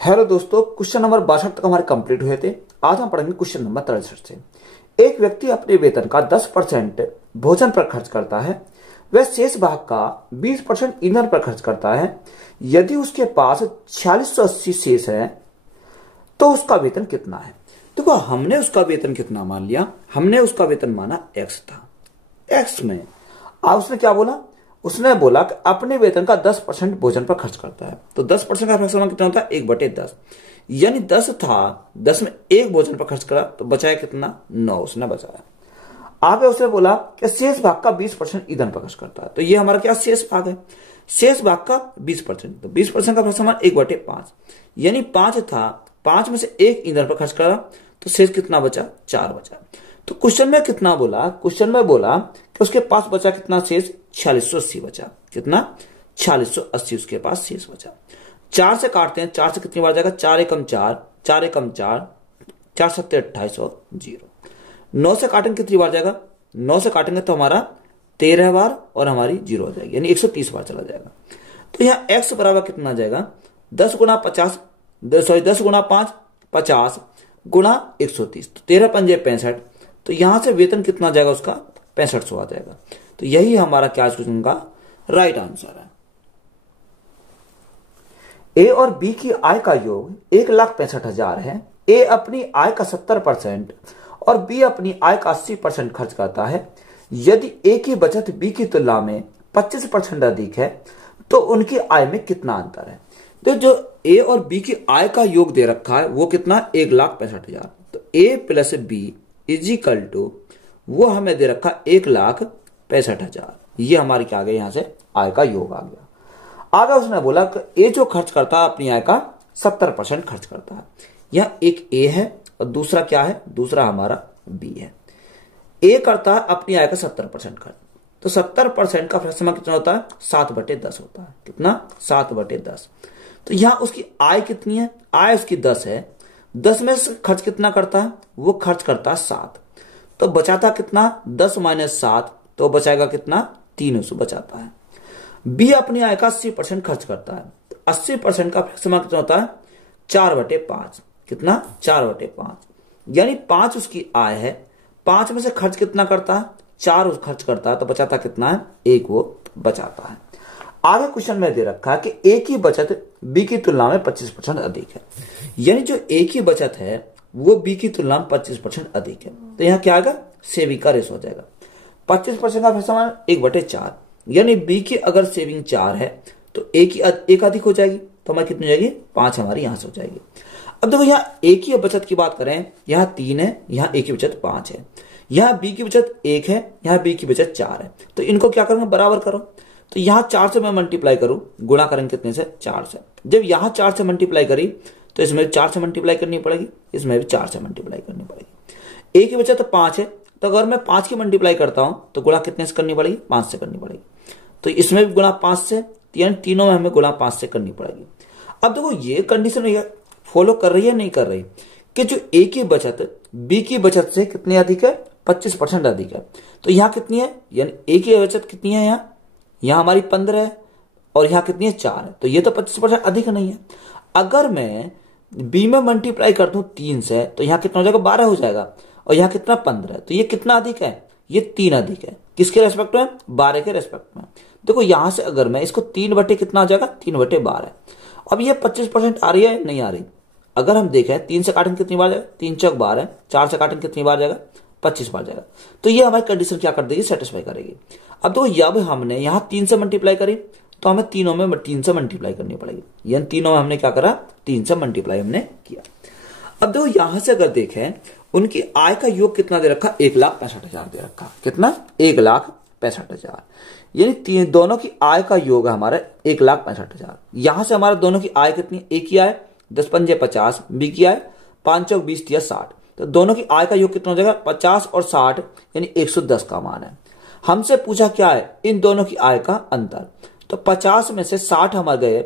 Hello दोस्तों, question number 62 तक हमारे कंप्लीट हुए थे। आज हम पढ़ेंगे क्वेश्चन नंबर 63 से। एक व्यक्ति अपने वेतन का 10% भोजन पर खर्च करता है, वह शेष भाग का 20% ईंधन पर खर्च करता है। यदि उसके पास 4680 शेष है तो उसका वेतन कितना है। देखो, हमने उसका वेतन कितना मान लिया, हमने उसका वेतन माना एक्स था। एक्स में अब उसने क्या बोला, उसने बोला कि अपने वेतन का 10% भोजन पर खर्च करता है। तो 10% का फ्रैक्शन कितना होता है, 1/10। यानी 10 था, 10 में 1 भोजन पर खर्च करा तो बचाया कितना, 9 उसने बचाया। आगे उसने बोला कि शेष भाग का 20% ईंधन पर खर्च करता है। तो ये हमारा क्या शेष भाग है, शेष भाग का 20%। तो 20% का फ्रैक्शन 1/5, यानी 5 था, 5 में से 1 ईंधन पर खर्च करा तो शेष कितना बचा, 4 बचा। तो क्वेश्चन में कितना बोला, क्वेश्चन में बोला कि उसके पास बचा कितना शेष, 4680 बचा। कितना, 4680 उसके पास शेष बचा। 4 से काटते हैं, 4 से कितनी बार जाएगा, 4 एकम 4, 4 एकम 4, 4 सत्ते 28 और 0। 9 से काटेंगे कितनी बार जाएगा, 9 से काटेंगे तो हमारा 13 बार और हमारी 0 हो जाएगी, यानी 130 बार चला जाएगा। तो यहाँ x बराबर कितना जाएगा, 10 गुणा 5 50 गुणा 130, तो 13 पंजे 65। तो यहां से वेतन कितना जाएगा उसका, 6500 आ जाएगा। तो यही हमारा क्या क्वेश्चन का राइट आंसर है। ए और बी की आय का योग 1,65,000 है। ए अपनी आय का 70% और बी अपनी आय का 80% खर्च करता है। यदि ए की बचत बी की तुलना में 25% अधिक है तो उनकी आय में कितना अंतर है। तो जो ए और बी की आय का योग दे रखा है वो कितना, 1,65,000। तो ए प्लस बी इजिकल टू वो हमें दे रखा 1,65,000। ये हमारी क्या आ गया, यहां से आय का योग आ गया। आगे उसने बोला कि ए जो खर्च करता है अपनी आय का 70% खर्च करता है। यह एक ए है और दूसरा क्या है, दूसरा हमारा बी है। ए करता है अपनी आय का 70% खर्च, तो 70% का फ्रैक्शन कितना होता है, 7/10 होता है। कितना, 7/10। तो यहां उसकी आय कितनी है, आय उसकी 10 है। 10 में से खर्च कितना करता है, वो खर्च करता है 7। तो बचाता कितना, 10 - 7, तो बचाएगा कितना, 300 बचाता है। बी अपनी आय का 80% खर्च करता है। तो 80% का फ्रैक्शन कितना होता है, 4/5। कितना, 4/5, यानी 5 उसकी आय है। 5 में से खर्च कितना करता है, 4 खर्च करता है, तो बचाता कितना है, 1 वो बचाता है। आगे क्वेश्चन में दे रखा है कि ए की बचत बी की तुलना में 25% अधिक है। यानी जो ए की बचत है वो बी की तुलना में 25% अधिक है। तो यहां क्या आएगा, सेविंग का रेशो हो जाएगा। 25% का फ्रैक्शन 1/4, यानी बी की अगर सेविंग 4 है तो ए की 1 अधिक हो जाएगी, तो हमारी कितनी हो जाएगी, 5 हमारी यहां से हो जाएगी। अब देखो, यहाँ ए की बचत की बात करें, यहाँ 3 है, यहाँ ए की बचत 5 है, यहाँ बी की बचत 1 है, यहाँ बी की बचत 4 है। तो इनको क्या करूंगा, बराबर करो। तो यहां 4 से मैं मल्टीप्लाई करूं, गुणा करेंगे कितने से, 4 से। जब यहां 4 से मल्टीप्लाई करी तो इसमें भी 4 से मल्टीप्लाई करनी पड़ेगी, इसमें भी 4 से मल्टीप्लाई करनी पड़ेगी। ए की बचत तो 5 है, तो अगर मैं 5 की मल्टीप्लाई करता हूं तो गुणा कितने से करनी पड़ेगी, 5 से करनी पड़ेगी। तो इसमें भी गुणा 5 से, यानी तीनों में हमें गुणा 5 से करनी पड़ेगी। अब देखो, ये कंडीशन फॉलो कर रही है, नहीं कर रही, कि जो ए की बचत बी की बचत से कितनी अधिक है, 25% अधिक है। तो यहां कितनी है, यानी ए की बचत कितनी है, यहां हमारी 15 है और यहां कितनी है, 4 है। तो ये तो 25% अधिक नहीं है। अगर मैं बी में मल्टीप्लाई कर दूं 3 से, तो यहां कितना हो जाएगा, 12 हो जाएगा, और यहां कितना, 15 है। तो ये कितना अधिक है, ये 3 अधिक है। किसके रेस्पेक्ट में, 12 के रेस्पेक्ट में। देखो, यहां से अगर मैं इसको 3 बटे कितना आ जाएगा, 3/12। अब ये 25% आ रही है, नहीं आ रही। अगर हम देखें 3 से काटेंगे कितनी बार जाएगा, 3 चौक 12, 4 से काटेंगे कितनी बार जाएगा, 25 बार जाएगा। तो ये हमारी कंडीशन क्या कर देगी, सेटिस्फाई करेगी। अब देखो, जब हमने यहां 3 से मल्टीप्लाई करी तो हमें तीनों में 3 से मल्टीप्लाई करनी पड़ेगी, यानी तीनों में हमने क्या करा, 3 से मल्टीप्लाई हमने किया। अब देखो, यहां से अगर देखें उनकी आय का योग कितना दे रखा, 1,65,000 दे रखा। कितना, 1,65,000, यानी दोनों की आय का योग है हमारा 1,65,000। यहां से हमारा दोनों की आय कितनी, ए की आय 10 पंजे 50, बी की आय 5 चौक 20 या 60। तो दोनों की आय का योग कितना हो जाएगा, 50 और 60, यानी 110 का मान है। हमसे पूछा क्या है, इन दोनों की आय का अंतर। तो 50 में से 60 हमारे गए,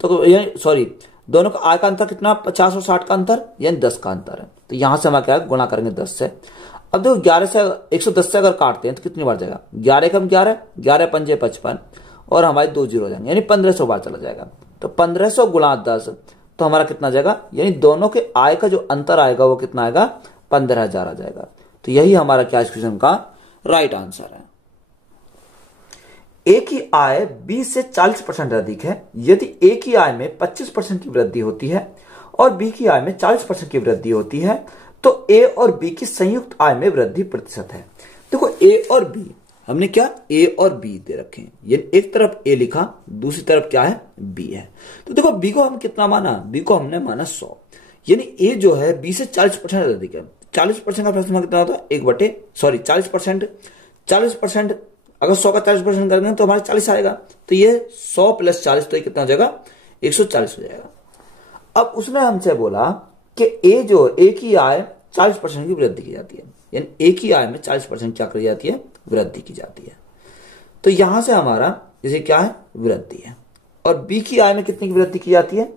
तो सॉरी, दोनों का आय का अंतर कितना, 50 और 60 का अंतर, यानी 10 का अंतर है। तो यहां से हमारा क्या है, गुणा करेंगे 10 से। अब देखो, 11 से 110 से अगर काटते हैं तो कितनी बार जाएगा, 11 कम 11, 11 पंजे 55, और हमारे 2 0 हो जाएंगे, यानी 1500 बार चला जाएगा। तो 1500 गुणा 10, तो हमारा कितना आ जाएगा, यानी दोनों के आय का जो अंतर आएगा वो कितना आएगा, 15,000 आ जाएगा। तो यही हमारा क्या इस क्वेश्चन का राइट आंसर है। ए की आय 20 से 40% अधिक है। यदि ए की आय में 25% की वृद्धि होती है और बी की आय में 40% की वृद्धि होती है तो ए और बी की संयुक्त आय में वृद्धि प्रतिशत है। देखो ए और बी, हमने क्या ए और बी दे रखे हैं, ये एक तरफ ए लिखा, दूसरी तरफ क्या है, बी है। तो देखो बी को हम कितना माना, बी को हमने माना 100, यानी ए जो है बी से 40% अधिक है। 40% का प्रश्न कितना होता है, 40%, 40% अगर 100 का 40% करेंगे तो हमारे 40 आएगा। तो ये 100 + 40 तो ये कितना हो जाएगा, 140 हो जाएगा। अब उसने हमसे बोला कि ए जो ए की आय 40% की वृद्धि की जाती है, यानी ए की आय में 40% क्या करी जाती है, वृद्धि की जाती है। तो यहां से हमारा जैसे क्या है, वृद्धि है। और बी की आय में कितनी की वृद्धि की जाती है,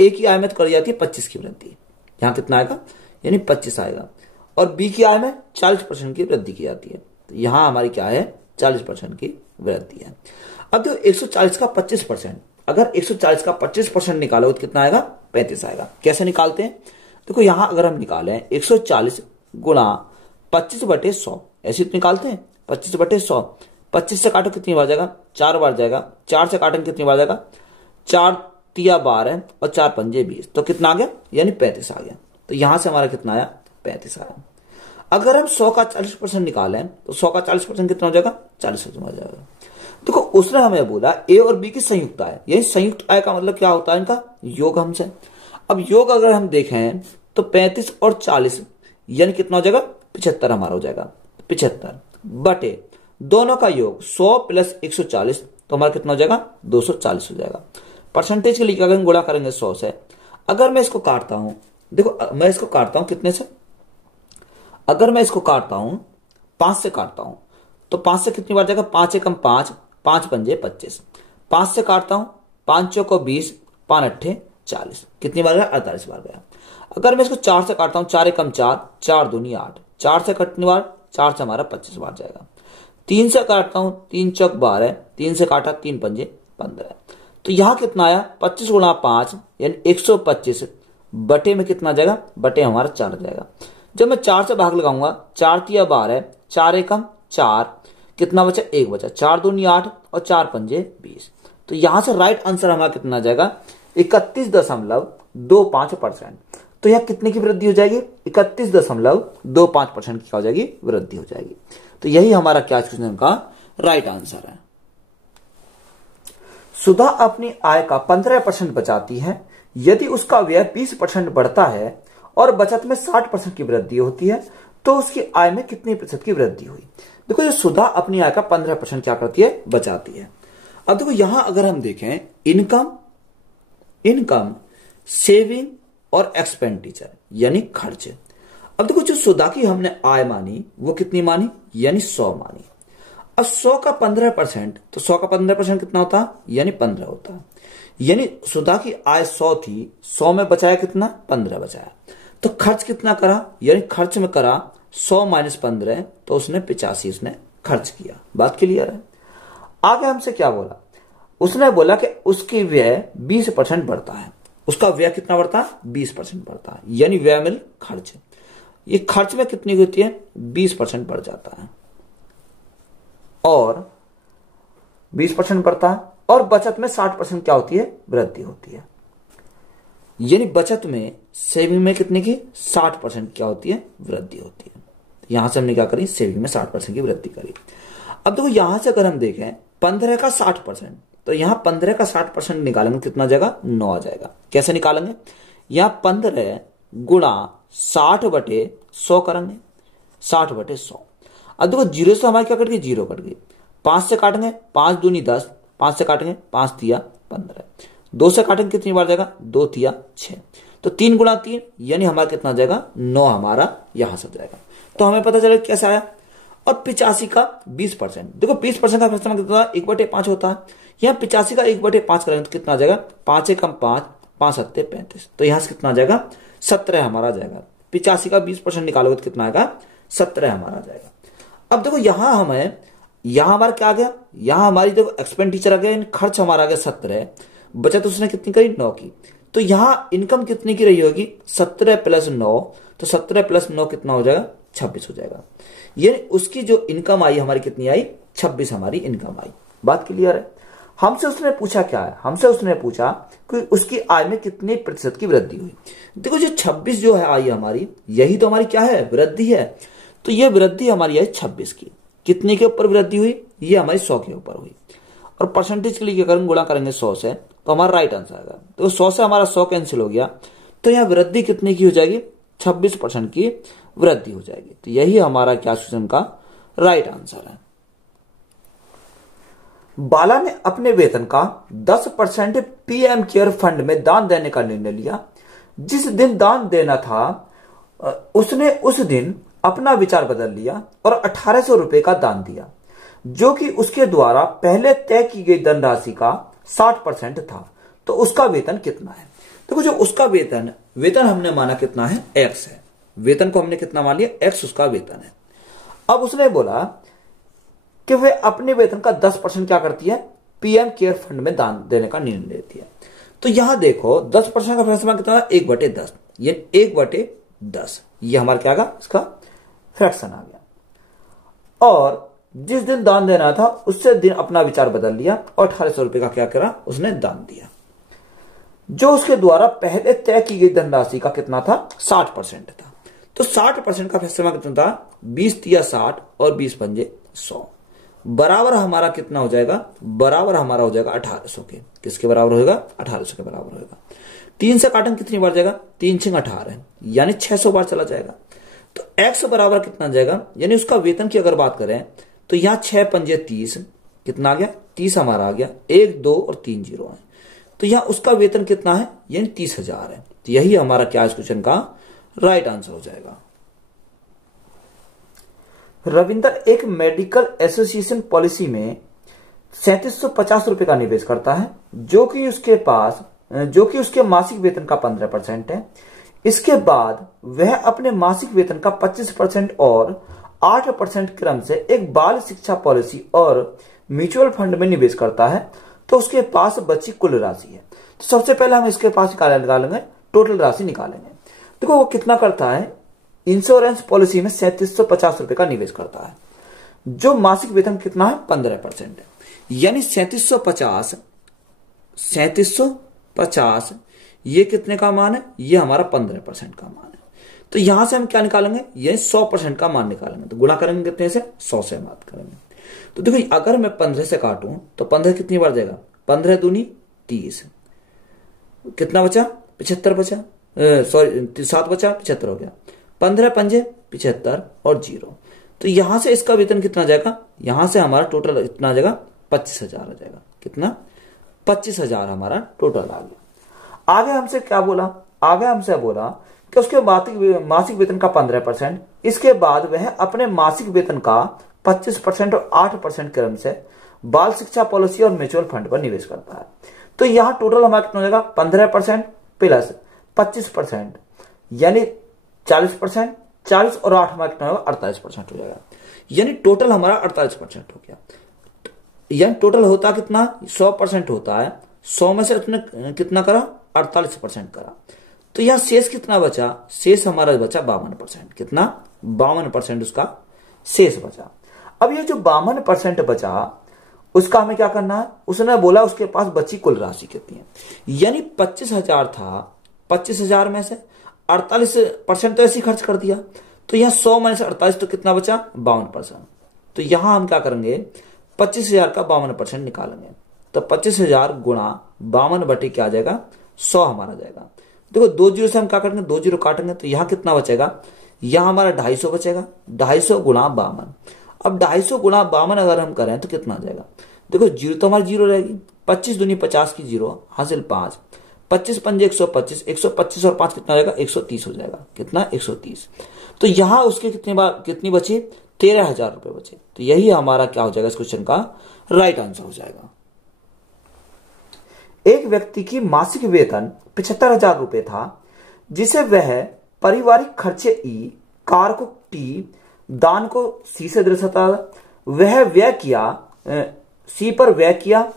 ए की आय में तो करी जाती है 25 की वृद्धि, यहां कितना आएगा, यानी 25 आएगा। और बी की आय में 40% की वृद्धि की जाती है, तो यहां हमारी क्या है, 40% की वृद्धि है। अब देखो 140 का 25%, अगर 140 का 25% निकालो तो कितना आएगा, 35 आएगा। कैसे निकालते हैं, देखो यहां अगर हम निकालें 140 गुणा 25/100, ऐसे निकालते हैं 25/100। 25 से काटो कितनी बार जाएगा, 4 बार जाएगा। 4 से काटेंगे कितनी बार जाएगा, 4 तिया 12 और 4 पंजे 20, तो कितना आ गया, यानी 35 आ गया। तो यहां से हमारा कितना आया, 35 आया। अगर हम 100 का 40% निकालें तो 100 का 40% कितना हो जाएगा, 40 हो जाएगा। देखो उसने हमें बोला ए और बी की संयुक्त आय, यही संयुक्त आय का मतलब क्या होता है, इनका योग हमसे। अब योग अगर हम देखें तो 35 और 40 यानी कितना हो जाएगा, 75 हमारा हो जाएगा। 75 बटे दोनों का योग 100 + 140 तो हमारा कितना हो जाएगा, 240 हो जाएगा। परसेंटेज के लिए अगर गुणा करेंगे 100 से, अगर मैं इसको काटता हूं, देखो मैं इसको काटता हूं कितने से, अगर मैं इसको काटता हूं 5 से काटता हूं तो 5 से कितनी बार जाएगा, 5 एकम 5, 5 पंजे 25। 5 से काटता हूं, 5 चौको 20, 5 अट्ठे 40, कितनी बार गया, 48 बार गया। अगर मैं इसको 4 से काटता हूं, 4 एकम 4, 4 दूनी 8, 4 से कटने बार, 4 से हमारा 25 बार जाएगा। 3 से काटता हूं, 3 चौक 12, 3 से काटा 3 पंजे 15, तो यहां कितना आया, 25 गुणा 5 यानी 125 बटे में कितना जाएगा, बटे हमारा 4 जाएगा। जब मैं 4 से भाग लगाऊंगा, 4 तिया 12, 4 एकम 4, कितना बचा, 1 बचा। 4 दूनी 8 और 4 पंजे 20, तो यहां से राइट आंसर हमारा कितना जाएगा, 31.25%। तो यह कितने की वृद्धि हो जाएगी, 31.25% की हो जाएगी, वृद्धि हो जाएगी। तो यही हमारा क्या क्वेश्चन का राइट आंसर है। सुधा अपनी आय का 15% बचाती है। यदि उसका व्यय 20% बढ़ता है और बचत में 60% की वृद्धि होती है तो उसकी आय में कितनी प्रतिशत की वृद्धि हुई। देखो ये सुधा अपनी आय का 15% क्या करती है, बचाती है। अब देखो यहां अगर हम देखें इनकम, सेविंग और एक्सपेंडिचर यानी खर्च। अब देखो जो सुधा की हमने आय मानी वो कितनी मानी, यानी 100 मानी। अब 100 का 15%, तो 100 का 15% कितना होता है, यानी 15 होता है। यानी सुधा की आय 100 थी, 100 में बचाया कितना, 15 बचाया। तो खर्च कितना करा, यानी खर्च में करा 100 - 15, तो उसने 85 उसने खर्च किया। बात क्लियर है। आगे हमसे क्या बोला, उसने बोला कि उसकी व्यय 20% बढ़ता है। उसका व्यय कितना बढ़ता है, 20% बढ़ता है, यानी व्यय मिल खर्च। ये खर्च में कितनी होती है, 20% बढ़ जाता है और 20% बढ़ता है। और बचत में 60% क्या होती है, वृद्धि होती है। यानी बचत में, सेविंग में कितने की, 60% क्या होती है, वृद्धि होती है। यहां से हमने क्या करी, सेविंग में 60% की वृद्धि करी। अब देखो यहां से अगर हम देखें 15 का 60%, तो यहां 15 का 60% निकालेंगे कितना जाएगा, 9 आ जाएगा। कैसे निकालेंगे, यहां 15 गुणा 60/100 करेंगे, 60/100। अब देखो 0 से हमारी क्या कट गई, 0 कट गई। 5 से काटेंगे, 5 दूनी 10, 5 से काटेंगे 5 तिया 15, 2 से काटेंगे कितनी बार जाएगा, 2 तिया 6, तो 3 गुणा 3 यानी हमारा कितना जाएगा, 9 हमारा यहां से जाएगा। तो हमें पता चला कैसे आया। और 85 का 20%, देखो 20% का कितना होता है, 1/5 होता है। यहाँ 85 का 1/5 करेंगे तो कितना आ जाएगा, 5 एकम 5, 5 सत्ते 35, तो यहां से कितना आ जाएगा, 17 हमारा जाएगा। 85 का 20% निकालोगे तो कितना आएगा, 17 हमारा जाएगा। अब देखो यहां हमारा क्या आ गया, यहां हमारी देखो एक्सपेंडिचर आ गया, खर्च हमारा आ गया 17, बचत उसने कितनी करी, 9 की। तो यहां इनकम कितनी की रही होगी 17 प्लस 9, तो 17 प्लस 9 कितना हो जाएगा 26 हो जाएगा। ये उसकी जो इनकम आई हमारी कितनी आई 26 हमारी इनकम आई। बात क्लियर है। हमसे उसने पूछा क्या है, हमसे उसने पूछा कि उसकी आय में कितने प्रतिशत की वृद्धि हुई। देखो जो 26 जो है आई हमारी, यही तो हमारी क्या है वृद्धि है। तो ये वृद्धि हमारी आई 26 की। कितने के ऊपर वृद्धि हुई, ये हमारी 100 के ऊपर हुई। और परसेंटेज के लिए अगर गुणा करेंगे 100 से तो हमारा राइट आंसर आएगा। तो 100 से हमारा 100 कैंसिल हो गया, तो यहाँ वृद्धि कितने की हो जाएगी 26% की वृद्धि हो जाएगी। तो यही हमारा क्या क्वेश्चन का राइट आंसर है। बाला ने अपने वेतन का 10% पीएम केयर फंड में दान देने का निर्णय लिया। जिस दिन दान देना था उसने उस दिन अपना विचार बदल लिया और 1800 रुपए का दान दिया, जो कि उसके द्वारा पहले तय की गई धनराशि का 60% था। तो उसका वेतन कितना है। देखो जो उसका वेतन हमने माना कितना है एक्स है। वेतन को हमने कितना मान लिया एक्स उसका वेतन है। अब उसने बोला कि वे अपने वेतन का 10% क्या करती है पीएम केयर फंड में दान देने का निर्णय लेती है। तो यहां देखो 10% का फैसला कितना है 1/10, ये 1/10 ये हमारा क्या आएगा इसका फ्रैक्शन आ गया। और जिस दिन दान देना था उससे दिन अपना विचार बदल लिया और 1800 रुपए का क्या करा उसने दान दिया, जो उसके द्वारा पहले तय की गई धनराशि का कितना था 60% था। तो 60% का फैसला कितना था 20 तिया 60 और 20 पंजे 100 बराबर हमारा कितना हो जाएगा, बराबर हमारा हो जाएगा 1800 के। किसके बराबर होगा 1800 के बराबर होगा। 3 से काटेंगे कितनी बार जाएगा 3 6 18 यानी 600 बार चला जाएगा। तो x बराबर कितना जाएगा, यानी उसका वेतन की अगर बात करें तो यहां 6 पंजे 30 कितना आ गया 30 हमारा आ गया, 1 2 और 3 जीरो है। तो यहां उसका वेतन कितना है यानी 30,000 है। तो यही हमारा क्या इस क्वेश्चन का राइट आंसर हो जाएगा। रविंदर एक मेडिकल एसोसिएशन पॉलिसी में 3750 रुपए का निवेश करता है, जो कि उसके मासिक वेतन का 15% है। इसके बाद वह अपने मासिक वेतन का 25% और 8% क्रम से एक बाल शिक्षा पॉलिसी और म्यूचुअल फंड में निवेश करता है। तो उसके पास बची कुल राशि है। तो सबसे पहले हम इसके पास निकालेंगे टोटल राशि निकालेंगे। देखो वो कितना करता है इंश्योरेंस पॉलिसी में 3750 रुपए का निवेश करता है, जो मासिक वेतन कितना है 15% है। यानी 3750 ये कितने का मान है, ये हमारा 15% का मान है। तो यहां से हम क्या निकालेंगे, ये 100% का मान निकालेंगे। तो गुणा करेंगे कितने से 100 से बात करेंगे। तो देखो अगर मैं 15 से काटूं तो 15 कितनी बार जाएगा 15 दूनी 30, कितना बचा 75 बचा, सॉरी 7 बचा 75 हो गया, 15 पंजे 75 और 0। तो यहां से इसका वेतन कितना जाएगा, यहां से हमारा टोटल कितना आ जाएगा 25,000 आ जाएगा। कितना 25,000 हमारा टोटल आ गया। आगे हमसे क्या बोला, आगे हमसे बोला कि उसके मासिक वेतन का 15%, इसके बाद वह अपने मासिक वेतन का 25% और 8% क्रम से बाल शिक्षा पॉलिसी और म्यूचुअल फंड पर निवेश करता है। तो यहां टोटल हमारा कितना हो जाएगा 15% प्लस 25% यानी 40%, 40 और 8 हमारा कितना होगा 48% हो जाएगा। यानी टोटल हमारा 48% हो गया। यानी टोटल होता कितना 100% होता है, 100 में से उसने कितना करा 48% करा। तो यहां शेष कितना बचा, शेष हमारा बचा 52%। कितना 52% उसका शेष बचा। अब ये जो 52% बचा उसका हमें क्या करना है, उसने बोला उसके पास बची कुल राशि कितनी है। यानी 25,000 था, 25,000 में से 48% तो ऐसे ही खर्च कर दिया। तो यहां 100 में से 48 तो कितना बचा 52%। तो यहां हम क्या करेंगे 25,000 का 52% निकालेंगे। तो 25,000 गुणा 52 बटे क्या आ जाएगा 100 हमारा जाएगा। देखो 2 जीरो से हम क्या करेंगे 2 जीरो काटेंगे तो यहां कितना बचेगा, यहां हमारा 250 बचेगा। 250 गुणा 52, अब 250 गुणा 52 अगर हम करें तो कितना आ जाएगा, देखो जीरो तो हमारी जीरो रहेगी, 25 दूनी 50 की जीरो हासिल 5, 25 पंजे 125, 125 और 5 कितना हो जाएगा 130 हो जाएगा। कितना 130। तो यहां उसके कितनी बची 13,000 रुपए बचे। तो यही हमारा क्या हो जाएगा इस क्वेश्चन का राइट आंसर हो जाएगा। एक व्यक्ति की मासिक वेतन 75,000 रुपए था, जिसे वह पारिवारिक खर्चे ई, कार को टी, दान को सी से दर्शाता, वह व्यय किया सी पर व्यय किया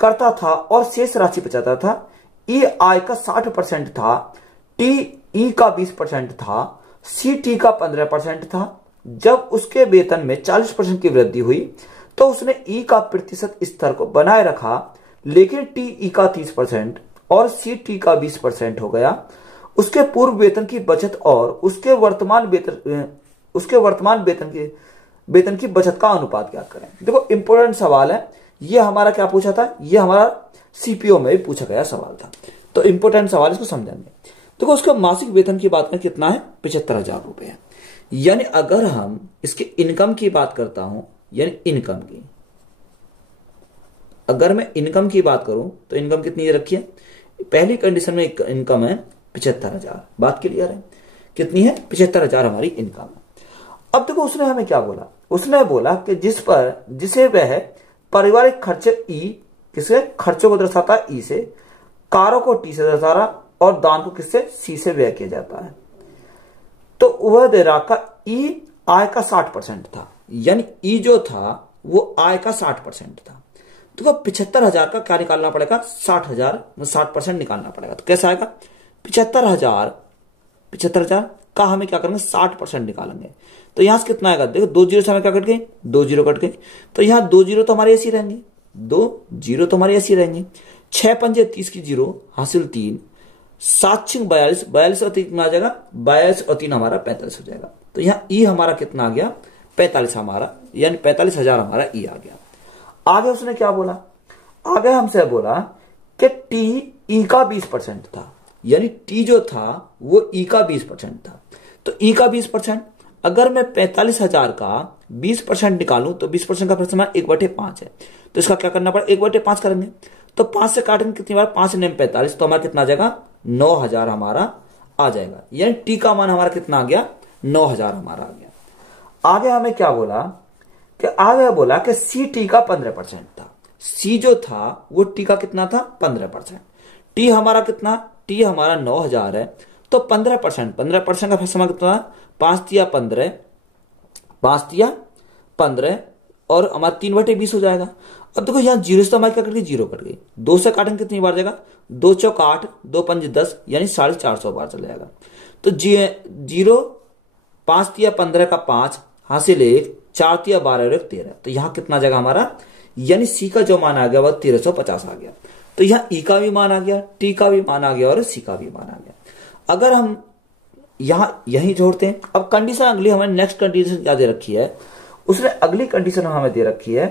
करता था और शेष राशि बचाता था। ई आई का 60% था, टी ई का 20% था, सी टी का 15% था। जब उसके वेतन में 40% की वृद्धि हुई तो उसने ई का प्रतिशत स्तर को बनाए रखा, लेकिन टी ई का 30% और सी टी का 20% हो गया। उसके पूर्व वेतन की बचत और उसके वर्तमान वेतन की बचत का अनुपात क्या करें। देखो इंपॉर्टेंट सवाल है ये। हमारा क्या पूछा था, ये हमारा सीपीओ में भी पूछा गया सवाल था, तो इंपॉर्टेंट सवाल, इसको समझेंगे। देखो उसका मासिक वेतन की बात में कितना है, 75,000 रुपए है। यानी अगर हम इसके इनकम की बात करता हूं, यानी इनकम की, अगर मैं इनकम की बात करूं तो इनकम कितनी रखी है, पहली कंडीशन में इनकम है 75,000। बात क्लियर है, कितनी है, 75,000 हमारी इनकम है। अब देखो उसने हमें क्या बोला, उसने बोला कि जिसे वह पारिवारिक खर्चे ई, किससे खर्चों को दर्शाता है ई से, कारों को टी से दर्शाता और दान को किससे सी से व्यय किया जाता है। तो वह दे रहा का ई आय का 60% था, यानी ई जो था वो आय का 60% था। तो 75,000 का क्या निकालना पड़ेगा, 60% निकालना पड़ेगा। तो कैसा आएगा, 75,000 का हमें क्या करेंगे, 60% निकालेंगे। तो यहां से कितना आएगा, देखो 2 जीरो से हमें क्या कट गए, 2 जीरो कट गए। तो यहां 2 जीरो तो हमारे ऐसी रहेंगे, 2 जीरो तो हमारे ऐसी रहेंगे। 6 पंजे 30 की जीरो हासिल 3, 7 6 42, 42 और 3 आ जाएगा, 42 और 3 हमारा 45 हो जाएगा। तो यहाँ ई हमारा कितना आ गया, 45 हमारा, यानी 45,000 हमारा ई आ गया। आगे उसने क्या बोला, आगे हमसे बोला कि टी ई का 20% था, यानी टी जो था वो ई का 20% था। तो ई का 20%, अगर मैं 45,000 का 20% निकालूं तो 20% का प्रश्न 1/5 है। तो इसका क्या करना पड़ा, 1/5 करेंगे। तो 5 से काटेंगे कितनी बार, 5 ने 45, तो हमारा कितना आ जाएगा, 9,000 हमारा आ जाएगा। यानी टी का मान हमारा कितना आ गया, 9,000 हमारा आ गया। आगे हमें क्या बोला कि आगे बोला कि सी टी का 15% था। सी जो था वो टी का कितना था, 15%। टी हमारा कितना, टी हमारा 9,000 है। तो 15% का फैसला कितना, 5 तिया 15, 5 तिया 15 और हमारा 3/20 हो जाएगा। अब देखो यहाँ जीरो से तो हमारी क्या कट गई, जीरो कट गई। 2 से काटेंगे कितनी बार जाएगा, 2 चौक 8, 2 पंजे 10, यानी 450 बार चल जाएगा। तो जीरो 5 तिया 15 का 5 हासिल 1, 4 तिया 12 और 1 13। तो यहाँ कितना जाएगा हमारा, यानी सी का जो मान आ गया वह 1350 आ गया। तो यहाँ ई का भी मान आ गया, टी का भी मान आ गया और सी का भी मान आ गया। अगर हम यहां यही जोड़ते हैं, अब कंडीशन अगली हमें नेक्स्ट कंडीशन क्या दे रखी है, उसने अगली कंडीशन हमें दे रखी है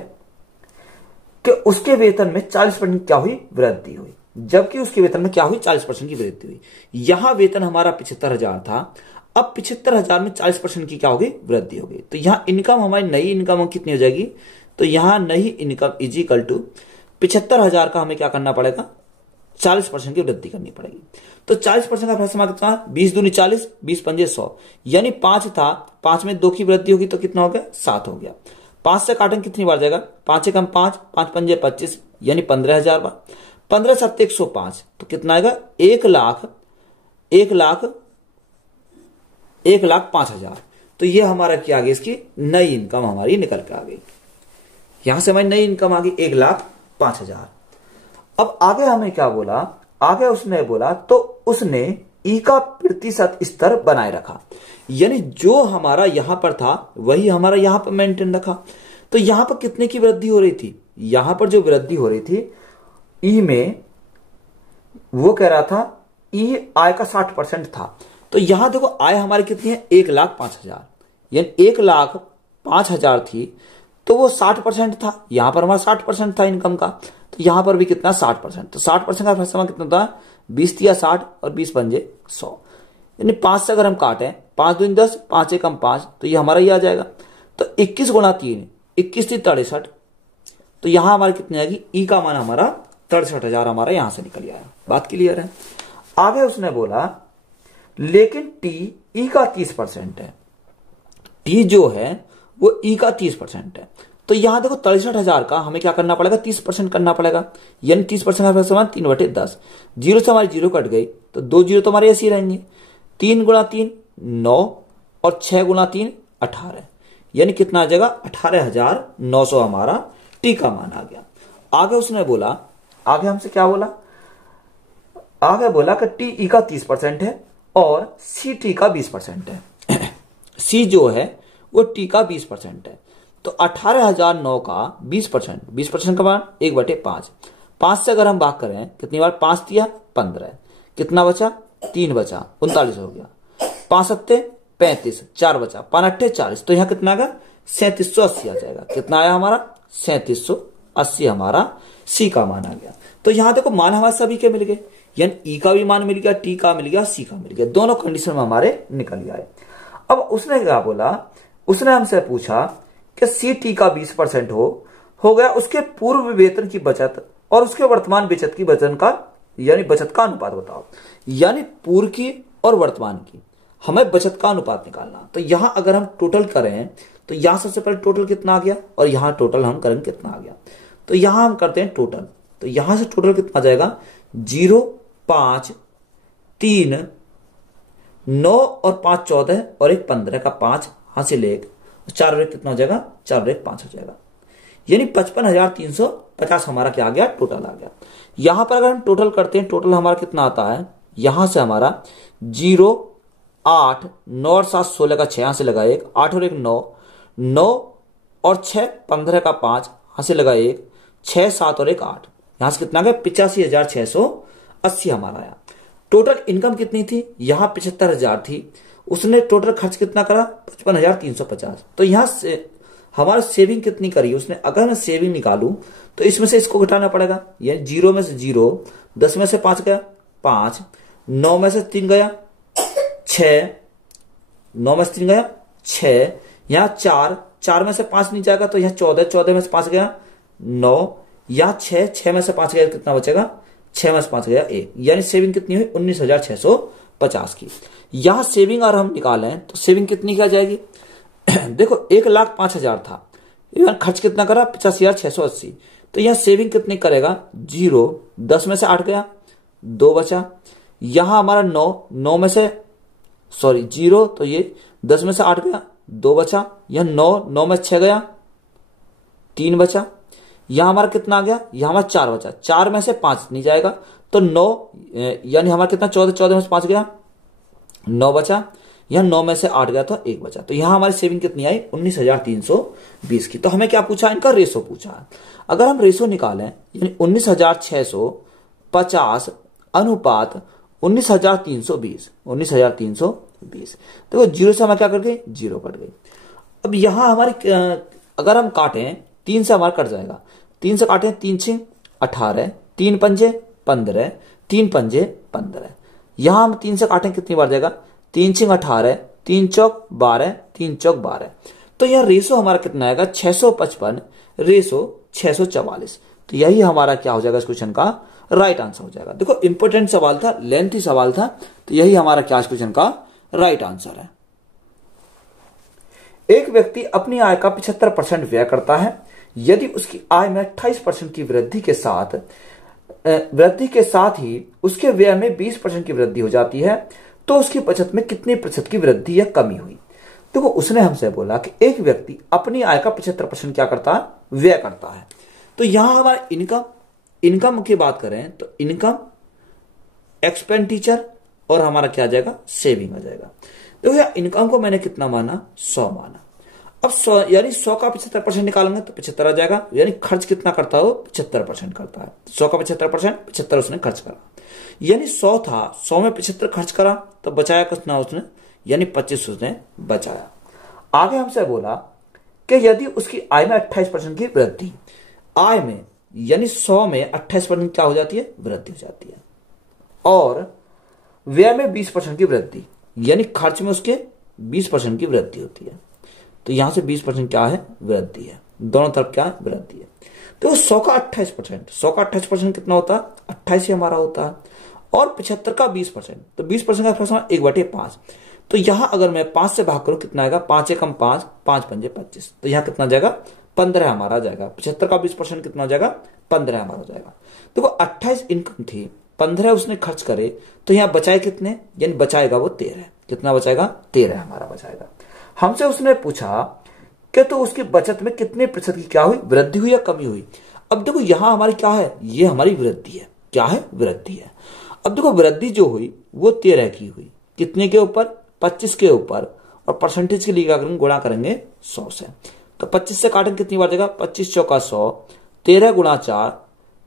कि उसके वेतन में 40% क्या हुई, वृद्धि हुई। जबकि उसके वेतन में क्या हुई, 40% की वृद्धि हुई। यहां वेतन हमारा 75,000 था, अब 75,000 में 40% की क्या होगी, वृद्धि होगी। तो यहां इनकम हमारी नई इनकम कितनी हो जाएगी, तो यहां नई इनकम इजिकल टू 75,000 का हमें क्या करना पड़ेगा, 40% की वृद्धि करनी पड़ेगी। तो 40% का फैसला कितना, 20 दूनी 40, 20 पंजे 100, यानी 5 था, 5 में 2 की वृद्धि होगी तो कितना हो गया, 7 हो गया। 5 से काटेंगे कितनी बार जाएगा, 5 से कम 5, 5 पंजे 25, यानी 15,000 बार। 15 7 105, तो कितना आएगा, 1,05,000। तो ये हमारा क्या आ गया, इसकी नई इनकम हमारी निकल के आ गई। यहां से हमारी नई इनकम आ गई 1,05,000। अब आगे हमें क्या बोला, आगे उसने बोला तो उसने ई का प्रतिशत स्तर बनाए रखा, यानी जो हमारा यहां पर था वही हमारा यहां पर मेंटेन रखा। तो यहां पर कितने की वृद्धि हो रही थी, यहां पर जो वृद्धि हो रही थी ई में, वो कह रहा था ई आय का 60% था। तो यहां देखो आय हमारी कितनी है, 1,05,000, यानी 1,05,000 थी, तो वो 60% था। यहां पर हमारा 60% था इनकम का, तो यहां पर भी कितना, 60%। तो 60% का फैसला कितना था, 20 तिया 60 और 20 पंजे 100, यानी 5 से अगर हम काटें, 5 दूनी 10, 5 एकम 5, तो ये हमारा ही आ जाएगा। तो 21 गुणा 3, 21 3 63, तो यहां हमारी कितनी आएगी, ई का मान हमारा 63,000 हमारा यहां से निकल आया। बात क्लियर है। आगे उसने बोला लेकिन टी ई का 30% है, टी जो है वो ई का 30% है। तो यहां देखो 63,000 का हमें क्या करना पड़ेगा, 30% करना पड़ेगा, यानी 30% का समान 3/10। जीरो से हमारी जीरो कट गई, तो 2 जीरो तो हमारे ऐसे ही रहेंगे। 3 गुणा 3 9 और 6 गुणा 3 18, यानी कितना आ जाएगा, 18,900 हमारा टी का मान आ गया। आगे उसने बोला, आगे हमसे क्या बोला, आगे बोला कि टी ई का 30% है और सी टी का 20% है। सी जो है वो टी का 20% है। तो 18,009 का 20%, 20% का मान 1/5। 5 से अगर हम भाग करें कितनी बार 5 दिया 15, कितना बचा 3 बचा 39 हो गया। 5 सत्ते 35, 4 बचा 5 अट्ठे 40। तो यहां कितना आ गया 3780 आ जाएगा। कितना आया हमारा 3780 हमारा सी का मान आ गया। तो यहां देखो मान हमारे सभी के मिल गए, यानी ई का भी मान मिल गया, टी का मिल गया, सी का मिल गया, दोनों कंडीशन में हमारे निकल आए। अब उसने क्या बोला, उसने हमसे पूछा कि सी टी का 20% हो गया, उसके पूर्व वेतन की बचत और उसके वर्तमान बचत की वजन का यानी बचत का अनुपात बताओ। यानी पूर्व की और वर्तमान की हमें बचत का अनुपात निकालना। तो यहां अगर हम टोटल करें तो यहां सबसे पहले टोटल कितना आ गया और यहां टोटल हम करेंगे कितना आ गया। तो यहां हम करते हैं टोटल, तो यहां से टोटल कितना आ जाएगा 0, 5, 3, 9 और 5 14 और 1 15 का 5 हासिल 1, 4 और 1 कितना हो जाएगा 4 और 1 5 हो जाएगा। यानी 55,350 हमारा क्या आ गया टोटल आ गया। यहां पर अगर हम टोटल करते हैं टोटल हमारा कितना आता है, यहां से हमारा 0, 8, 9 और 7 16 का 6 यहां से लगा 1, 8 और 1 9, 9 और 6 15 का 5 यहां से लगा 1, 6 7 और 1 8, यहां से कितना आ गया 85,680 हमारा आया। टोटल इनकम कितनी थी, यहां 75,000 थी, उसने टोटल खर्च कितना करा 55,350। तो यहां से हमारी सेविंग कितनी करी उसने, अगर मैं सेविंग निकालूं तो इसमें से इसको घटाना पड़ेगा। यानी 0 में से 0, 10 में से 5 गया 5, 9 में से 3 गया 6, 9 में से 3 गया 6, यहां 4, 4 में से 5 नहीं जाएगा तो यहां 14, 14 में से 5 गया 9, यहां 6, 6 में से 5 गया कितना बचेगा 6 में से 5 गया 1। यानी सेविंग कितनी हुई 19,650 की। यहां सेविंग अगर हम निकालें तो सेविंग कितनी की आ जाएगी देखो 1,05,000 था, यहाँ खर्च कितना करा 85,680। तो यहां सेविंग कितनी करेगा 0, 10 में से 8 गया 2 बचा, यहां हमारा 9, 9 में से 0 तो ये 10 में से 8 गया 2 बचा, यह 9, 9 में 6 गया 3 बचा, यहां हमारा कितना आ गया यहां हमारा 4 बचा, 4 में से 5 नहीं जाएगा तो 9 यानी हमारा कितना 14, 14 में से 5 गया 9 बचा, यहां 9 में से 8 गया तो 1 बचा। तो यहां हमारी सेविंग कितनी आई 19,320 की। तो हमें क्या पूछा इनका रेशो पूछा। अगर हम रेशो निकालें यानी 19,650 अनुपात 19,320, 19,320 देखो 0 से हमारा क्या कट गई 0 कट गई। अब यहां हमारी अगर हम काटें 3 से हमारा कट जाएगा, 3 से काटें 3 6 18, 3 पंजे 15, 3 पंजे 15, यहां हम 3 से काटें कितनी बार जाएगा 3 6 18, 3 चौक 12, 3 चौक 12। तो यह रेशो हमारा कितना आएगा 655 रेशो 644। तो यही हमारा क्या हो जाएगा इस क्वेश्चन का राइट आंसर हो जाएगा। देखो इंपोर्टेंट सवाल था, लेंथी सवाल था, तो यही हमारा क्या इस क्वेश्चन का राइट आंसर है। एक व्यक्ति अपनी आय का 75% व्यय करता है। यदि उसकी आय में 28% की वृद्धि के साथ ही उसके व्यय में 20% की वृद्धि हो जाती है तो उसकी बचत में कितनी प्रतिशत की वृद्धि या कमी हुई। देखो उसने हमसे बोला कि एक व्यक्ति अपनी आय का 75% क्या करता है व्यय करता है। तो यहां हमारा इनकम की बात करें तो इनकम, एक्सपेंडिचर और हमारा क्या आ जाएगा सेविंग आ जाएगा। देखो यार इनकम को मैंने कितना माना 100 माना। अब 100 यानी 100 का 75% निकालेंगे तो 75 आ जाएगा। यानी खर्च कितना करता है वो 75% करता है। 100 का 75% 75 उसने खर्च करा, यानी 100 था 100 में 75 खर्च करा तो बचाया कितना उसने यानी 25 उसने बचाया। आगे हमसे बोला कि यदि उसकी आय में 28% की वृद्धि, आय में यानी 100 में 28% क्या हो जाती है वृद्धि हो जाती है, और व्यय में 20% की वृद्धि यानी खर्च में उसके 20% की वृद्धि होती है। तो यहां से 20% क्या है वृद्धि है, दोनों तरफ क्या है वृद्धि है। तो 100 का 28%, 100 का 28% कितना होता है 28 ही हमारा होता है, और 75 का 20%, तो 20% का फ्रैक्शन 1/5। तो यहां अगर मैं 5 से भाग करूं कितना आएगा 5 एकम 5, 5 पंजे 25, तो यहां कितना जाएगा 15 हमारा जाएगा। 75 का 20% कितना हो जाएगा 15 हमारा हो जाएगा। देखो 28 इनकम थी, 15 उसने खर्च करे, तो यहां बचाए कितने यानी बचाएगा वो 13, कितना बचाएगा 13 हमारा बचाएगा। हमसे उसने पूछा कि तो उसकी बचत में कितने प्रतिशत की क्या हुई वृद्धि हुई या कमी हुई। अब देखो यहां हमारी क्या है ये हमारी वृद्धि है, क्या है वृद्धि है। अब देखो वृद्धि जो हुई वो 13 की हुई, कितने के ऊपर, 25 के ऊपर, और परसेंटेज के लिए क्या करेंगे, गुणा करेंगे 100 से। तो 25 से काटेंगे कितनी बार जाएगा, 25 चौका 100, 13 गुणा 4,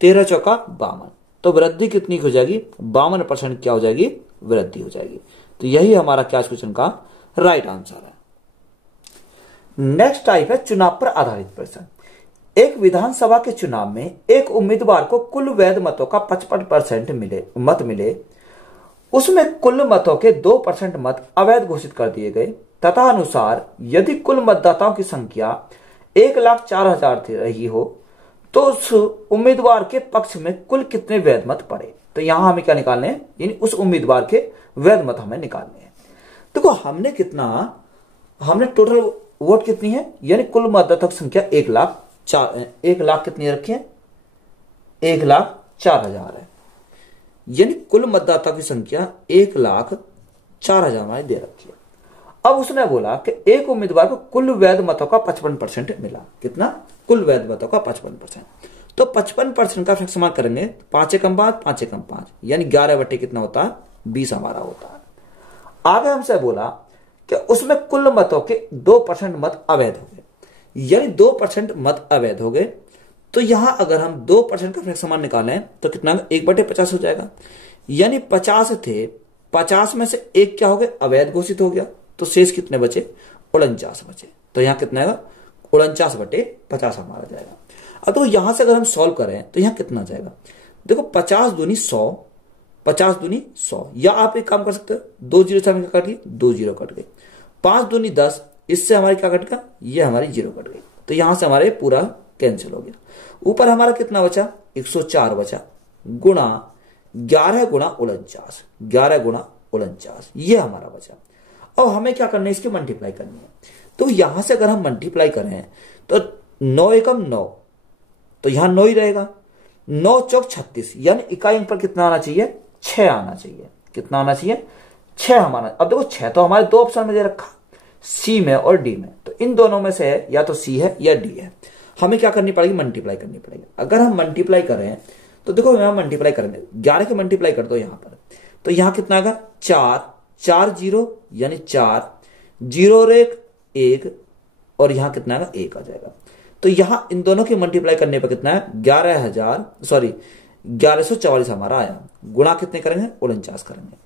13 चौका 52। तो वृद्धि कितनी हो जाएगी, 52% क्या हो जाएगी, वृद्धि हो जाएगी। तो यही हमारा क्या क्वेश्चन का राइट आंसर है। नेक्स्ट टाइप है चुनाव पर आधारित प्रश्न। एक विधानसभा के चुनाव में एक उम्मीदवार को कुल वैध मतों का 55% मत मिले, उसमें कुल मतों के 2% मत अवैध घोषित कर दिए गए तथा अनुसार यदि कुल मतदाताओं की संख्या 1,04,000 रही हो तो उस उम्मीदवार के पक्ष में कुल कितने वैध मत पड़े। तो यहां हमें क्या निकालने हैं, यानी उस उम्मीदवार के वैध मत हमें निकालने हैं। देखो हमने टोटल वोट कितनी है, यानी कुल मतदाताओं की संख्या 1,00,000 कितनी रखी है, 1,04,000 है, यानी कुल मतदाताओं की संख्या 1,04,000 हमारी दे रखी है। अब उसने बोला कि एक उम्मीदवार को कुल वैध मतों का 55% मिला, कितना, कुल वैध मतों का 55%। तो 55% का फ्रैक्शन करेंगे, 5 एकम 5, 5 एकम 5, यानी 11 बटे कितना होता है, 20 हमारा होता है। आगे हमसे बोला कि उसमें कुल मतों के 2% मत अवैध हो गए, यानी 2% मत अवैध हो गए। तो यहां अगर हम 2% का फ्रैक्शन निकालें तो कितना, 1/50 हो जाएगा, यानी 50 थे, 50 में से एक क्या हो गए, अवैध घोषित हो गया, तो शेष कितने बचे, 49 बचे। तो यहां कितना आएगा, 49/50 हमारा जाएगा। अब तो यहां से अगर हम सॉल्व करें तो यहां कितना जाएगा, देखो 50 दूनी 100, 50 दूनी 100, या आप एक काम कर सकते हो, 2 जीरो से हमें कट गई, 2 जीरो कट गई, 5 दूनी 10, इससे हमारी क्या कट गया, ये हमारी 0 कट गई। तो यहां से हमारे पूरा कैंसिल हो गया। ऊपर हमारा कितना बचा, 104 बचा, गुणा 11 गुणा 49, 11 गुणा 49, ये हमारा बचा। अब हमें क्या करना है, इसकी मल्टीप्लाई करनी है। तो यहां से अगर हम मल्टीप्लाई करें तो 9 एकम 9, तो यहां 9 ही रहेगा, 9 चौक 36, यानी इकाई अंक पर कितना आना चाहिए, 6 आना चाहिए। कितना आना चाहिए, 6 हमारा। अब देखो 6 तो हमारे दो ऑप्शन में दे रखा, सी में और डी में, तो इन दोनों में से है, या तो सी है या डी है। हमें क्या करनी पड़ेगी, मल्टीप्लाई करनी पड़ेगी। अगर हम मल्टीप्लाई करें तो देखो यहां मल्टीप्लाई करेंगे, 11 के मल्टीप्लाई कर दो यहां पर, तो यहां कितना आएगा, 4 4 जीरो, यानी 4 जीरो और 1 और यहां कितना आएगा, 1 आ जाएगा। तो यहां इन दोनों की मल्टीप्लाई करने पर कितना है, 1144 हमारा आया। गुणा कितने करेंगे, 49 करेंगे।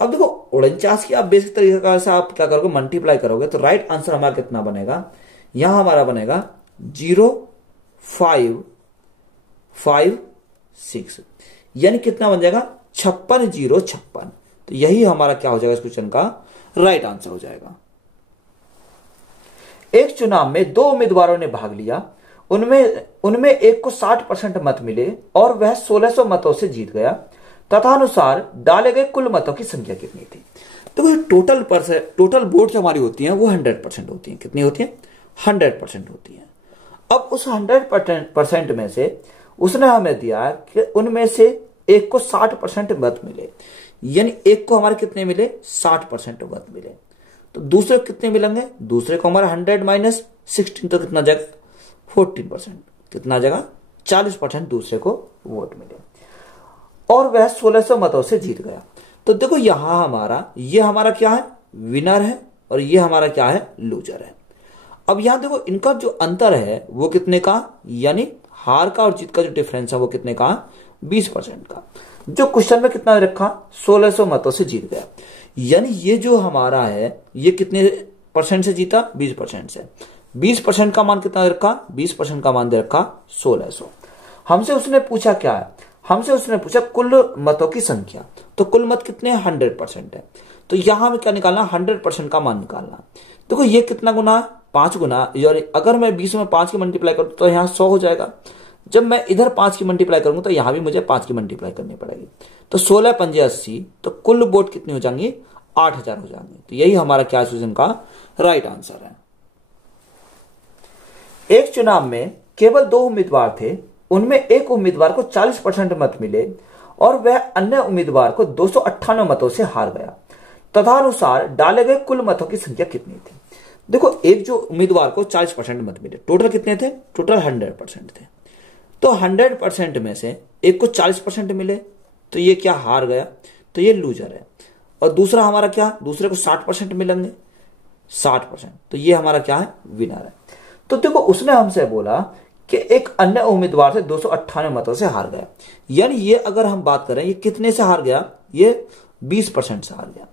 अब देखो 49 की आप बेसिक तरीके से आप क्या करोगे, मल्टीप्लाई करोगे, तो राइट आंसर हमारा कितना बनेगा, यहां हमारा बनेगा 0556, यानी कितना बन जाएगा, 56,056। तो यही हमारा क्या हो जाएगा, इस क्वेश्चन का राइट आंसर हो जाएगा। एक चुनाव में 2 उम्मीदवारों ने भाग लिया, उनमें एक को 60% मत मिले और वह 1600 मतों से जीत गया तथा अनुसार डाले गए कुल मतों की संख्या कितनी थी। तो वो टोटल वोट जो हमारी होती है वो 100% होती है। कितनी होती है, 100% होती है। अब उस 100% में से उसने हमें दिया कि उनमें से एक को 60% मत मिले, यानी एक को हमारे कितने मिले, 60% मत मिले। तो दूसरे को कितने मिलेंगे, दूसरे को हमारा 100 माइनस 16, तो कितना जाएगा, 14%, कितना जाएगा, 40% दूसरे को वोट मिले और वह 1600 मतों से जीत गया। तो देखो यहां ये हमारा क्या है, विनर है, और ये हमारा क्या है, लूजर है। अब यहां देखो इनका जो अंतर है वो कितने का, यानी हार का और जीत का जो डिफरेंस है वो कितने का, 20% का। जो क्वेश्चन में कितना रखा, 1600 मतों से जीत गया, यानी ये जो हमारा है ये कितने परसेंट से जीता, 20% से। 20% का मान कितना रखा, 20% का मान दे रखा 1600। हमसे उसने पूछा क्या है, हमसे उसने पूछा कुल मतों की संख्या। तो कुल मत कितने हैं, 100% है। तो यहां में क्या निकालना, 100% का मान निकालना। देखो ये कितना गुना, 5 गुना, अगर मैं 20 में 5 की मल्टीप्लाई करूं तो यहां 100 हो जाएगा। जब मैं इधर 5 की मल्टीप्लाई करूंगा तो यहां भी मुझे 5 की मल्टीप्लाई करनी पड़ेगी। तो 16 पंजे 80, तो कुल वोट कितनी हो जाएंगी, 8000 हो जाएंगे। तो यही हमारा क्या क्वेश्चन का राइट आंसर है। एक चुनाव में केवल 2 उम्मीदवार थे, उनमें एक उम्मीदवार को 40% मत मिले और वह अन्य उम्मीदवार को 298 मतों से हार गया तथा अनुसार डाले गए कुल मतों की संख्या कितनी थी। देखो एक जो उम्मीदवार को 40% मत मिले, टोटल कितने थे, टोटल 100% थे। तो 100% में से एक को 40% मिले तो ये क्या हार गया, तो ये लूजर है। और दूसरा हमारा क्या, दूसरे को 60% मिलेंगे, 60%, तो ये हमारा क्या है, विनर है। तो देखो उसने हमसे बोला कि एक अन्य उम्मीदवार से 298 मतों से हार गया, यानी ये अगर हम बात करें ये कितने से हार गया, ये 20% से हार गया।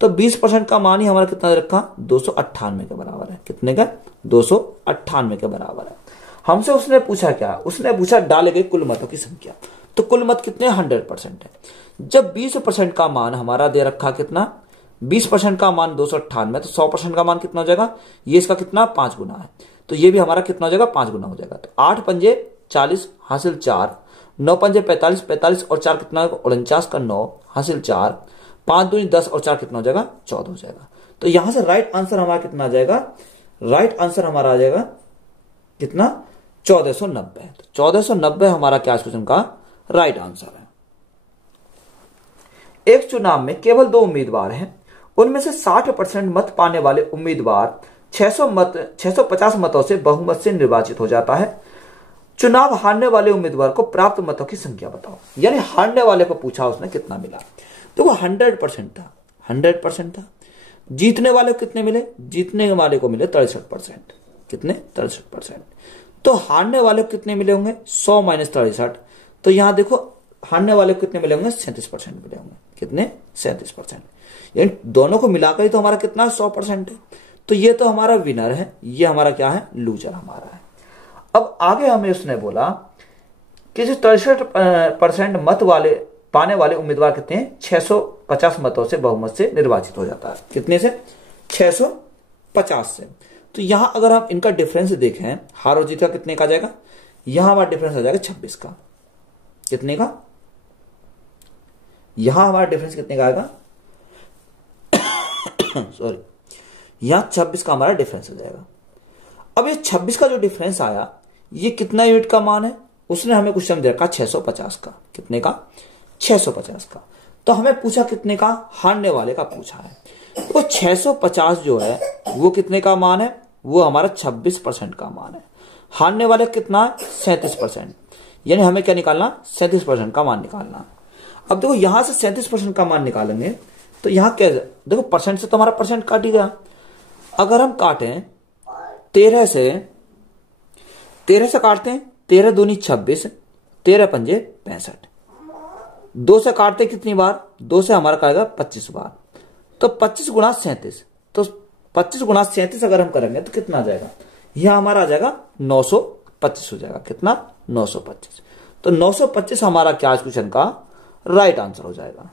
तो 20% का मान ही हमारा कितना रखा, 298 के बराबर है। कितने का, 298 के बराबर है। हमसे उसने पूछा क्या, उसने पूछा डाले गए कुल मतों की संख्या। तो कुल मत कितने, 100% है। जब 20% का मान हमारा दे रखा कितना, 20% का मान 298, तो 100% का मान कितना हो जाएगा, ये इसका कितना 5 गुना है, तो ये भी हमारा कितना हो जाएगा, 5 गुना हो जाएगा। तो 8 पंजे 40 हासिल 4, 9 पंजे 45, 45 और 4 कितना, 49 का 9 हासिल 4, 5 दूनी 10 और 4 कितना हो जाएगा, 14 हो जाएगा। तो यहां से राइट आंसर हमारा कितना आ जाएगा, राइट आंसर हमारा आ जाएगा कितना, 1490। तो 1490 हमारा क्या क्वेश्चन का राइट आंसर है। एक चुनाव में केवल 2 उम्मीदवार हैं, उनमें से 60% मत पाने वाले उम्मीदवार 650 मतों से बहुमत से निर्वाचित हो जाता है। चुनाव हारने वाले उम्मीदवार को प्राप्त मतों की संख्या बताओ। यानी हारने वाले को पूछा उसने कितना मिला, तो वो 100% था, 100% था। जीतने वाले को कितने मिले, जीतने वाले को मिले 63%। कितने, 63%। तो हारने वाले को कितने मिले होंगे, 100 - 63। तो यहां देखो हारने वाले को कितने मिले होंगे, 37% मिले होंगे। कितने, 37%। यानी दोनों को मिलाकर ही तो हमारा कितना 100% है। तो ये तो हमारा विनर है, ये हमारा क्या है, लूजर हमारा है। अब आगे हमें उसने बोला कि जो 63% मत वाले पाने वाले उम्मीदवार कितने हैं, 650 मतों से बहुमत से निर्वाचित हो जाता है। कितने से, 650 से। तो यहां अगर हम इनका डिफरेंस देखें, हार और जीत का कितने का आ जाएगा, यहां हमारा डिफरेंस आ जाएगा 26 का। कितने का, यहां हमारा डिफरेंस कितने का आएगा सॉरी, यहां 26 का हमारा डिफरेंस हो जाएगा। अब ये 26 का जो डिफरेंस आया, ये कितना यूनिट का मान है, उसने हमें क्वेश्चन दे रखा 650 का। कितने का, 650 का। तो हमें पूछा कितने का, हारने वाले का पूछा है। तो 650 जो है वो कितने का मान है, वो हमारा 26% का मान है। हारने वाले कितना, 37%। यानी हमें क्या निकालना, 37% का मान निकालना। अब देखो यहां से 37% का मान निकालेंगे, तो यहां क्या देखो, परसेंट से तो हमारा परसेंट काट ही गया। अगर हम काटें 13 से काटते हैं, 13 दूनी 26, 13 पंजे 65। 2 से काटते कितनी बार, 2 से हमारा काटेगा 25 बार। तो 25 गुणा 37, तो 25 गुणा 37 अगर हम करेंगे तो कितना आ जाएगा, यह हमारा आ जाएगा 925 हो जाएगा। कितना, 925। तो 925 हमारा क्या क्वेश्चन का राइट आंसर हो जाएगा।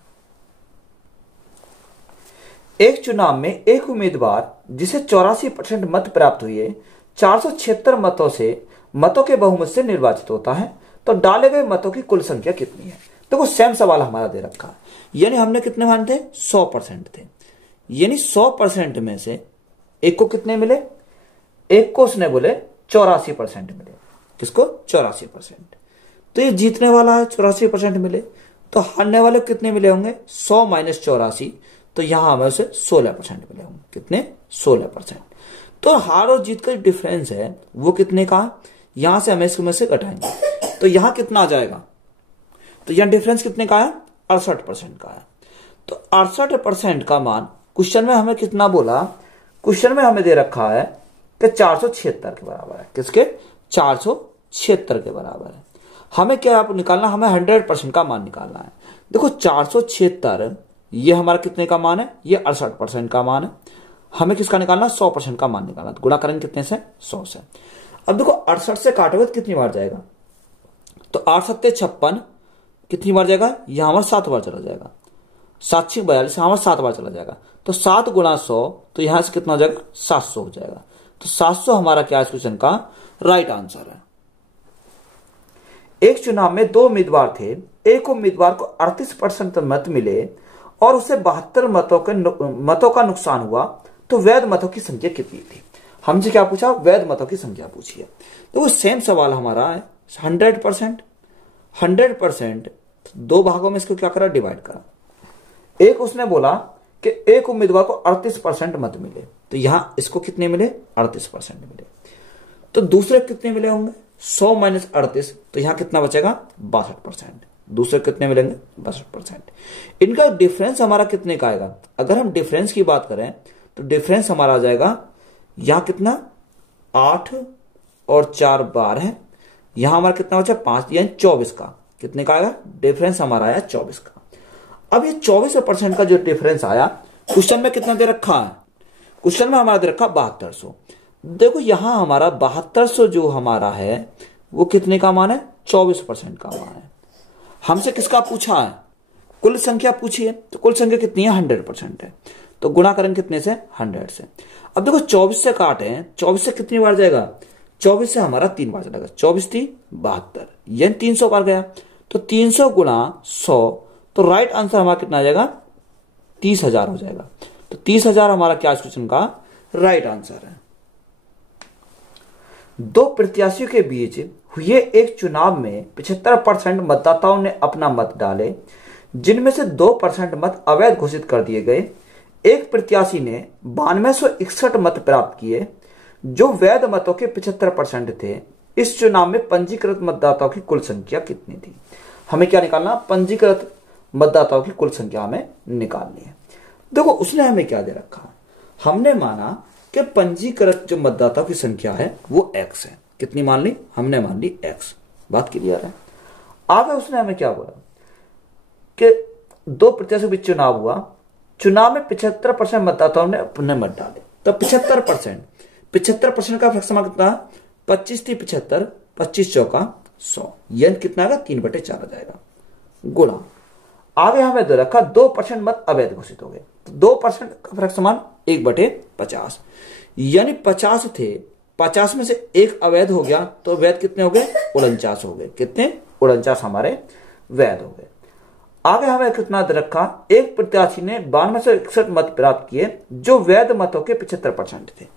एक चुनाव में एक उम्मीदवार जिसे 84% मत प्राप्त हुए 476 मतों के बहुमत से निर्वाचित होता है, तो डाले गए मतों की कुल संख्या कितनी है। देखो सेम सवाल हमारा दे रखा है, यानी हमने कितने मान थे, 100% थे। यानी 100% में से एक को कितने मिले, एक को उसने बोले 84% मिले। किसको, 84%। तो ये जीतने वाला है, 84% मिले। तो हारने वाले को कितने मिले होंगे, 100 - 84, तो यहां हमें उसे 16% मिले होंगे। कितने, 16%। तो हार और जीत का डिफरेंस है वो कितने का, यहां से हमें इसमें से घटाएंगे, तो यहां कितना आ जाएगा, तो यहां डिफरेंस कितने का है, 68% का है। तो 68% का मान क्वेश्चन में हमें कितना बोला, क्वेश्चन में हमें दे रखा है कि 476 के बराबर है। किसके, 476 के बराबर है। हमें क्या आप निकालना, हमें 100% का मान निकालना है। देखो 476 ये हमारा कितने का मान है, ये 68% का मान है। हमें किसका निकालना, 100% का मान निकालना। तो गुणा करेंगे कितने से, 100 से। अब देखो 68 से काटोगे तो कितनी बार जाएगा, तो 8 सत्ते 56, कितनी बार जाएगा, यहां हमारा 7 बार चला जाएगा। 7 6 42, हमारा 7 बार चला जाएगा। तो 7 गुणा 100, तो यहां से कितना हो जाएगा, 700 हो जाएगा। तो 700 हमारा क्या क्वेश्चन का राइट आंसर है। एक चुनाव में 2 उम्मीदवार थे, एक उम्मीदवार को 38% मत मिले और उसे 72 मतों का नुकसान हुआ, तो वैध मतों की संख्या कितनी थी। हमसे क्या पूछा, वैध मतों की संख्या पूछी है। तो वो सेम सवाल हमारा है, 100% 2 भागों में इसको क्या करा, डिवाइड करा। एक उसने बोला कि एक उम्मीदवार को 38% मत मिले, तो यहां इसको कितने मिले, 38% मिले। तो दूसरे कितने मिले होंगे, 100 - 38, तो यहां कितना बचेगा, 62%। दूसरे कितने मिलेंगे 62%। इनका डिफरेंस हमारा कितने का आएगा, अगर हम डिफरेंस की बात करें तो डिफरेंस हमारा आ जाएगा यहां कितना 8 और 4 12 है, यहां हमारा कितना बचा 5 यानी 24 का, कितने का आएगा डिफरेंस हमारा आया 24 का। अब ये 24% का जो डिफरेंस आया क्वेश्चन में कितना दे रखा है, क्वेश्चन में हमारा दे रखा 7200। देखो यहां हमारा 7200 जो हमारा है वो कितने का मान है 24% का मान है। हमसे किसका पूछा है, कुल संख्या पूछी है, तो कुल संख्या कितनी है 100% है, तो गुणा करेंगे कितने से 100 से। अब देखो 24 से काटे हैं, 24 से कितनी बार जाएगा 24 से हमारा 3 बार चलेगा, 24 3 72 यानी 300 बार गया, तो 300 गुणा 100, तो राइट आंसर हमारा कितना आ जाएगा 30,000 हो जाएगा। तो 30,000 हमारा क्या इस क्वेश्चन का राइट आंसर है। दो प्रत्याशियों के बीच हुए एक चुनाव में 75% मतदाताओं ने अपना मत डाले, जिनमें से 2% मत अवैध घोषित कर दिए गए। एक प्रत्याशी ने 9261 मत प्राप्त किए जो वैध मतों के 75% थे। इस चुनाव में पंजीकृत मतदाताओं की कुल संख्या कितनी थी। हमें क्या निकालना, पंजीकृत मतदाताओं की कुल संख्या हमें निकालनी है। देखो उसने हमें क्या दे रखा, हमने माना कि पंजीकृत जो मतदाताओं की संख्या है वो x है, कितनी मान ली, हमने मान ली x, बात क्लियर है। आगे उसने हमें क्या बोला कि दो प्रत्याशियों के बीच चुनाव हुआ, चुनाव में 75% मतदाताओं ने अपने मत डाले, तो 75% का फ्रैक्शन कितना 25 थी 75, 25 चौका 100 यानी कितना आएगा 3/4 आ जाएगा, गुणा आगे हमें दे रखा 2% मत अवैध घोषित हो गए, तो 2% का फ्रैक्शन 1/50 यानी 50 थे, 50 में से एक अवैध हो गया, तो वैध कितने हो गए 49 हो गए, कितने 49 हमारे वैध हो गए। आगे हमें कितना दे रखा, एक प्रत्याशी ने 9261 मत प्राप्त किए जो वैध मतों के 75% थे।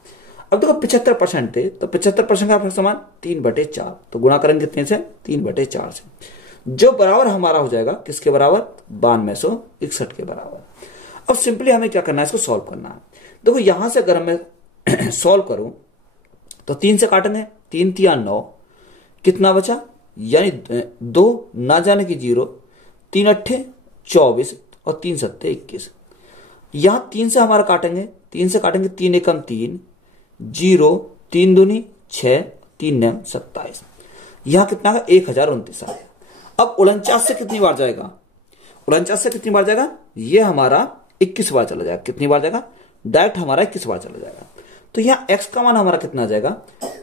अब देखो 75% थे, तो 75% का फ्रैक्शन 3/4, तो गुणा करेंगे कितने से 3/4 से, जो बराबर हमारा हो जाएगा किसके बराबर 9261 के बराबर। अब सिंपली हमें क्या करना है, इसको सॉल्व करना है। देखो यहां से अगर मैं सॉल्व करूं तो 3 से काटेंगे, 3 3 9, कितना बचा यानी 2 ना जाने की 0, 3 8 24 और 3 7 21। यहां 3 से हमारा काटेंगे, 3 से काटेंगे 3 1 3 0, 3 दूनी 6, 3 9 27, यहां कितना का 1029 आ गया। अब 49 से कितनी बार जाएगा, 49 से कितनी बार जाएगा, ये हमारा 21 बार चला जाएगा, कितनी बार जाएगा डायरेक्ट हमारा 21 बार चला जाएगा। तो यहां x का मान हमारा कितना जाएगा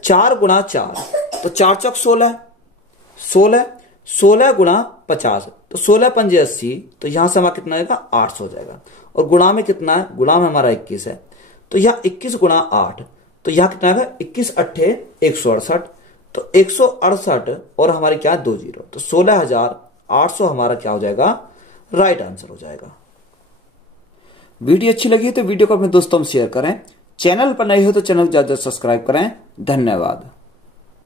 4 गुणा 4, तो 4 चौक 16, 16 गुणा 50, तो 16 पंजे 80, तो यहां से हमारा कितना आएगा 800 हो जाएगा। और गुणा में कितना है, गुणा में हमारा 21 है, तो यहां 21 गुणा 8, तो यहां कितना आएगा 21 8 168, तो 168 और हमारी क्या 2 0, तो 16,800 हमारा क्या हो जाएगा राइट आंसर हो जाएगा। वीडियो अच्छी लगी तो वीडियो को अपने दोस्तों में शेयर करें, चैनल पर नए हो तो चैनल को ज्यादा सब्सक्राइब करें। धन्यवाद।